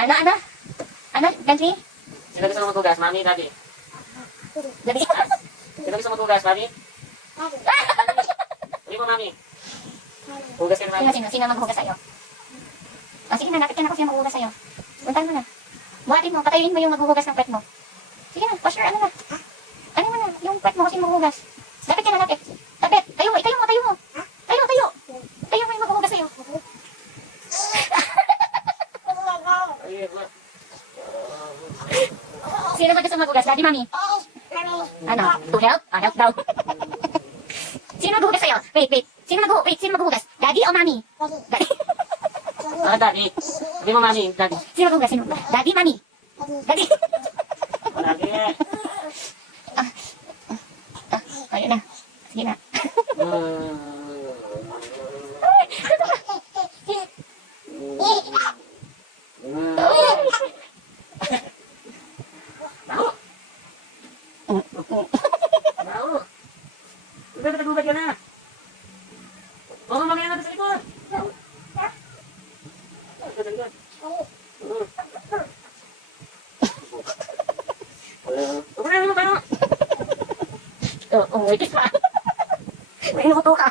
Ano? Ano? Daddy? Sino gusto mo maghugas? Mami, daddy? Daddy? Sino gusto mo maghugas? Mami? Hindi mo, mami. Hugas ka na, mami. Sino maghuhugas sa'yo? O sige na, lapit ka na kung sino maghuhugas sa'yo. Puntahan mo na. Buhatin mo, patayin mo yung maghuhugas ng pet mo. Sige na, wash your ano na. Ano mo na, yung pet mo kasi maghuhugas. Lapit ka na, lapit. Lapit, tayo mo. Tayo. Tayo mo yung maghuhugas sa'yo. Sino ba gusto maghugas? Daddy, mami? Ano? To help? Help daw. Sino maghuhugas sa'yo? Wait. Sino maghuhugas? Daddy o mami? Daddy. Daddy. Hindi mo, mami. Daddy. Sino maghuhugas? Daddy, mami? Daddy. Daddy. Ayun na. Sige na. Bravo. Udah, nagugad ka na. Mamaya natin sa likod. Ubunin mo kayo. Wait pa. May inuto ka.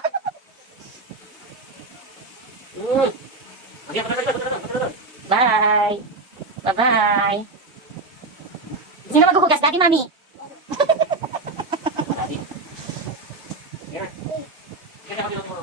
Bye. Bye-bye. Sino maghuhugas? Daddy, mami? Daddy. Yan. Kaya kami lang po.